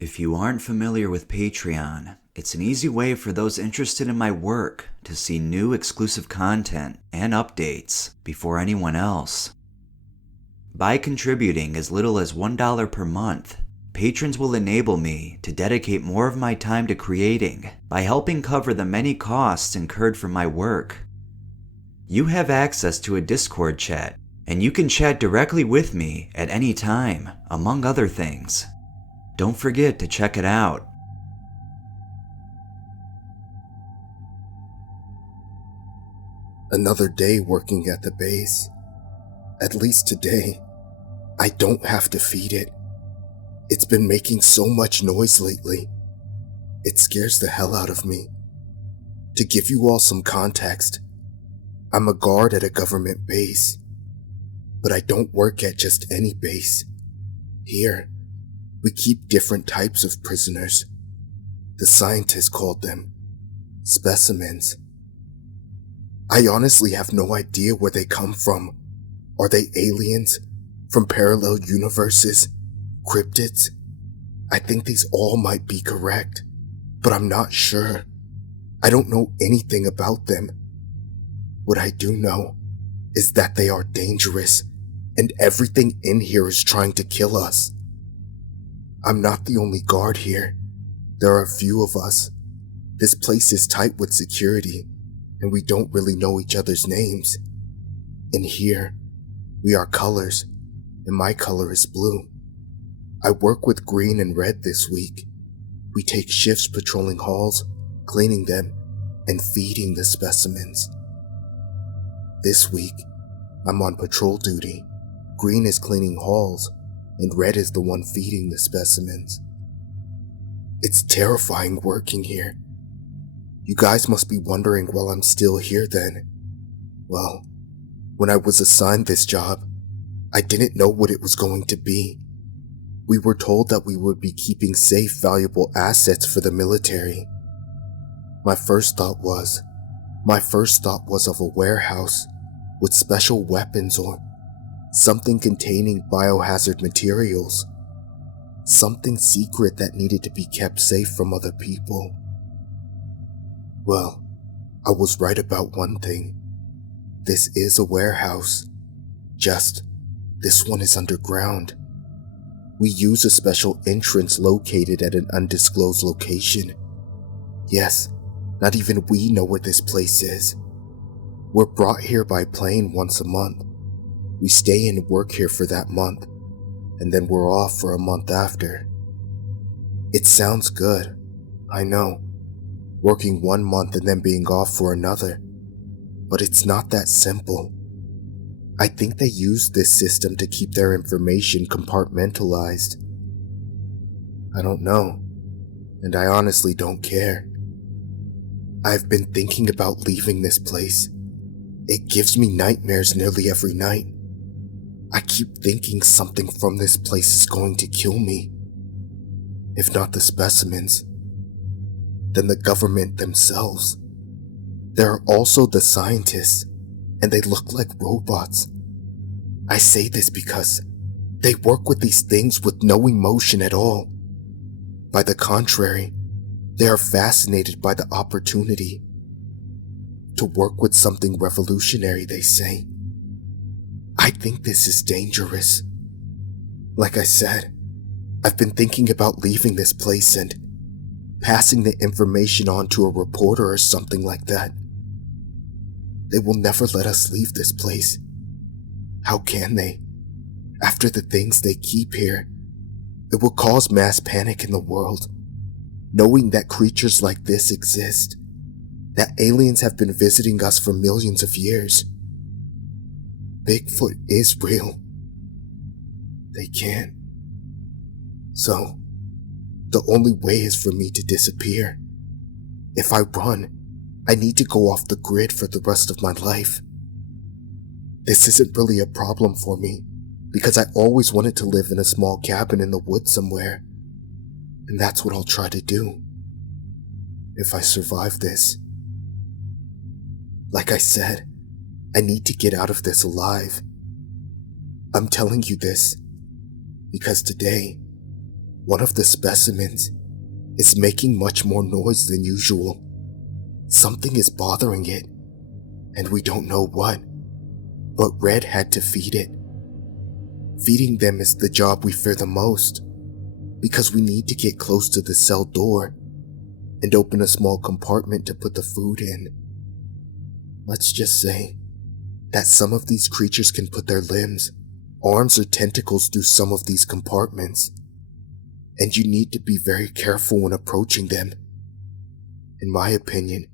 If you aren't familiar with Patreon, it's an easy way for those interested in my work to see new exclusive content and updates before anyone else. By contributing as little as $1 per month, patrons will enable me to dedicate more of my time to creating by helping cover the many costs incurred for my work. You have access to a Discord chat, and you can chat directly with me at any time, among other things. Don't forget to check it out. Another day working at the base. At least today, I don't have to feed it. It's been making so much noise lately. It scares the hell out of me. To give you all some context, I'm a guard at a government base. But I don't work at just any base. Here, we keep different types of prisoners. The scientists called them specimens. I honestly have no idea where they come from. Are they aliens? From parallel universes? Cryptids? I think these all might be correct, but I'm not sure. I don't know anything about them. What I do know is that they are dangerous, and everything in here is trying to kill us. I'm not the only guard here. There are a few of us. This place is tight with security, and we don't really know each other's names. In here, we are colors, and my color is blue. I work with green and red this week. We take shifts patrolling halls, cleaning them, and feeding the specimens. This week, I'm on patrol duty. Green is cleaning halls, and red is the one feeding the specimens. It's terrifying working here. You guys must be wondering why I'm still here then. Well, when I was assigned this job, I didn't know what it was going to be. We were told that we would be keeping safe, valuable assets for the military. My first thought was of a warehouse with special weapons or something containing biohazard materials. Something secret that needed to be kept safe from other people. Well, I was right about one thing. This is a warehouse. Just, this one is underground. We use a special entrance located at an undisclosed location. Yes, not even we know where this place is. We're brought here by plane once a month. We stay and work here for that month, and then we're off for a month after. It sounds good, I know, working 1 month and then being off for another, but it's not that simple. I think they use this system to keep their information compartmentalized. I don't know, and I honestly don't care. I've been thinking about leaving this place. It gives me nightmares nearly every night. I keep thinking something from this place is going to kill me. If not the specimens, then the government themselves. There are also the scientists, and they look like robots. I say this because they work with these things with no emotion at all. By the contrary, they are fascinated by the opportunity to work with something revolutionary, they say. I think this is dangerous. Like I said, I've been thinking about leaving this place and passing the information on to a reporter or something like that. They will never let us leave this place. How can they? After the things they keep here, it will cause mass panic in the world, knowing that creatures like this exist, that aliens have been visiting us for millions of years. Bigfoot is real. They can't. So, the only way is for me to disappear. If I run, I need to go off the grid for the rest of my life. This isn't really a problem for me, because I always wanted to live in a small cabin in the woods somewhere. And that's what I'll try to do. If I survive this. Like I said, I need to get out of this alive. I'm telling you this because today, One of the specimens is making much more noise than usual. Something is bothering it, and we don't know what, but Red had to feed it. Feeding them is the job we fear the most, because we need to get close to the cell door and open a small compartment to put the food in. Let's just say that some of these creatures can put their limbs, arms, or tentacles through some of these compartments, and you need to be very careful when approaching them. In my opinion,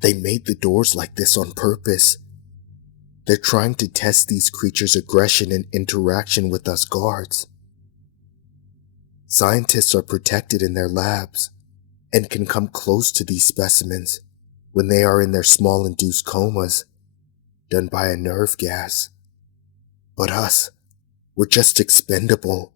they made the doors like this on purpose. They're trying to test these creatures' aggression and interaction with us guards. Scientists are protected in their labs and can come close to these specimens when they are in their small induced comas, done by a nerve gas. But us, we're just expendable.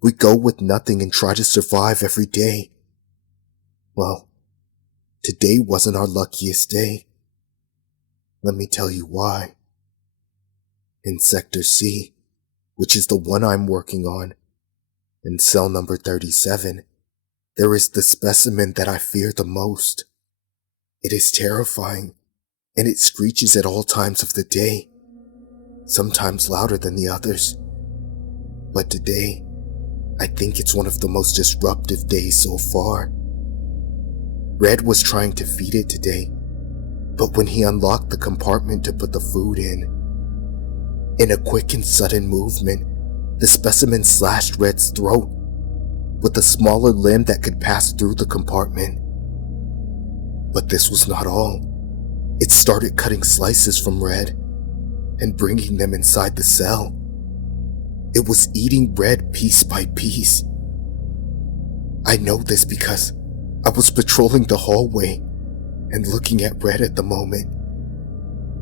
We go with nothing and try to survive every day. Well, today wasn't our luckiest day. Let me tell you why. In Sector C, which is the one I'm working on, in cell number 37, there is the specimen that I fear the most. It is terrifying, and it screeches at all times of the day, sometimes louder than the others. But today, I think it's one of the most disruptive days so far. Red was trying to feed it today, but when he unlocked the compartment to put the food in a quick and sudden movement, the specimen slashed Red's throat with a smaller limb that could pass through the compartment. But this was not all. It started cutting slices from Red and bringing them inside the cell. It was eating Red piece by piece. I know this because I was patrolling the hallway and looking at Red at the moment.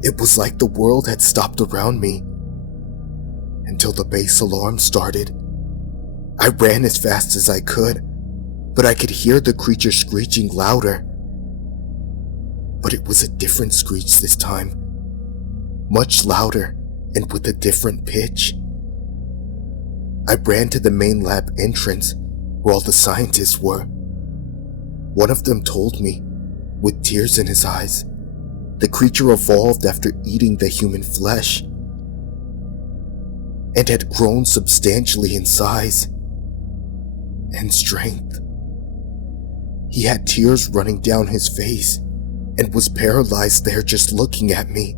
It was like the world had stopped around me until the base alarm started. I ran as fast as I could, but I could hear the creature screeching louder. But it was a different screech this time, much louder and with a different pitch. I ran to the main lab entrance where all the scientists were. One of them told me, with tears in his eyes, the creature evolved after eating the human flesh and had grown substantially in size and strength. He had tears running down his face and was paralyzed there just looking at me.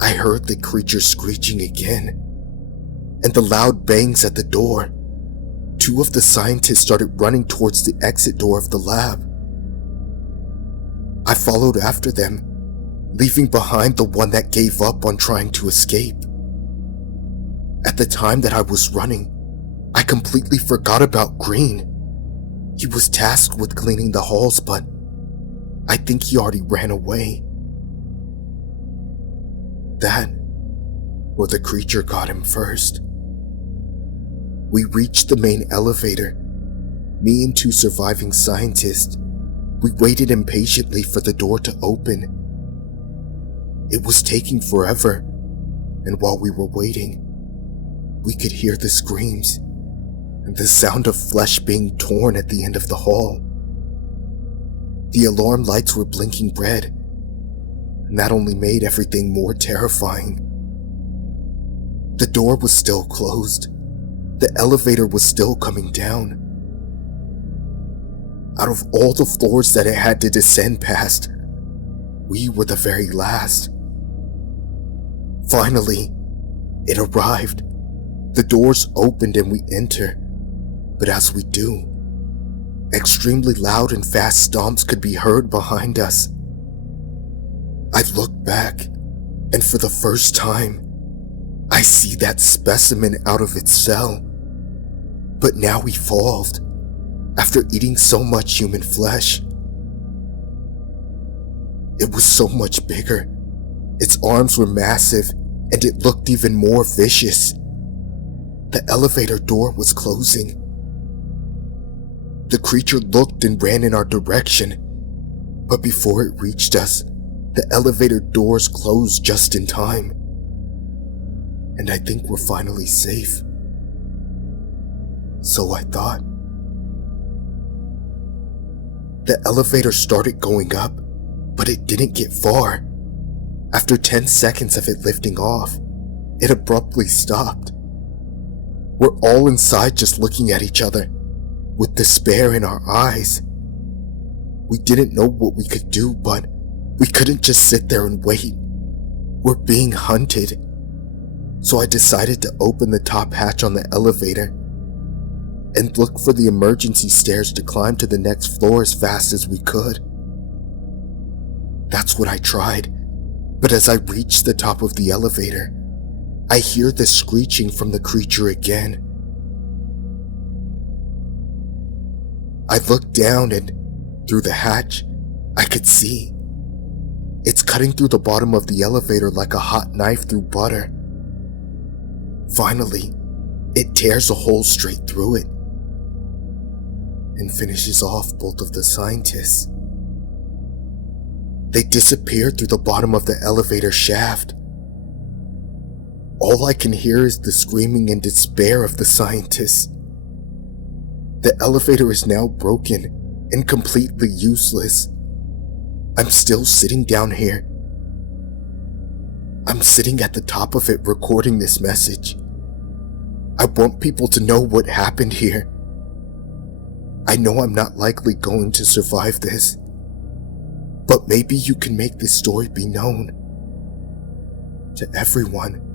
I heard the creature screeching again and the loud bangs at the door. Two of the scientists started running towards the exit door of the lab. I followed after them, leaving behind the one that gave up on trying to escape. At the time that I was running, I completely forgot about Green. He was tasked with cleaning the halls, but I think he already ran away. That, or the creature got him first. We reached the main elevator. Me and two surviving scientists. We waited impatiently for the door to open. It was taking forever, and while we were waiting, we could hear the screams and the sound of flesh being torn at the end of the hall. The alarm lights were blinking red, and that only made everything more terrifying. The door was still closed. The elevator was still coming down. Out of all the floors that it had to descend past, we were the very last. Finally, it arrived. The doors opened and we enter, but as we do, extremely loud and fast stomps could be heard behind us. I look back, and for the first time, I see that specimen out of its cell, but now evolved, after eating so much human flesh. It was so much bigger. Its arms were massive, and it looked even more vicious. The elevator door was closing. The creature looked and ran in our direction, but before it reached us, the elevator doors closed just in time. And I think we're finally safe. So I thought. The elevator started going up, but it didn't get far. After 10 seconds of it lifting off, it abruptly stopped. We're all inside just looking at each other, with despair in our eyes. We didn't know what we could do, but we couldn't just sit there and wait. We're being hunted. So I decided to open the top hatch on the elevator and look for the emergency stairs to climb to the next floor as fast as we could. That's what I tried, but as I reached the top of the elevator, I hear the screeching from the creature again. I looked down and, through the hatch, I could see. It's cutting through the bottom of the elevator like a hot knife through butter. Finally, it tears a hole straight through it and finishes off both of the scientists. They disappear through the bottom of the elevator shaft. All I can hear is the screaming and despair of the scientists. The elevator is now broken and completely useless. I'm still sitting down here. I'm sitting at the top of it recording this message. I want people to know what happened here. I know I'm not likely going to survive this, but maybe you can make this story be known to everyone.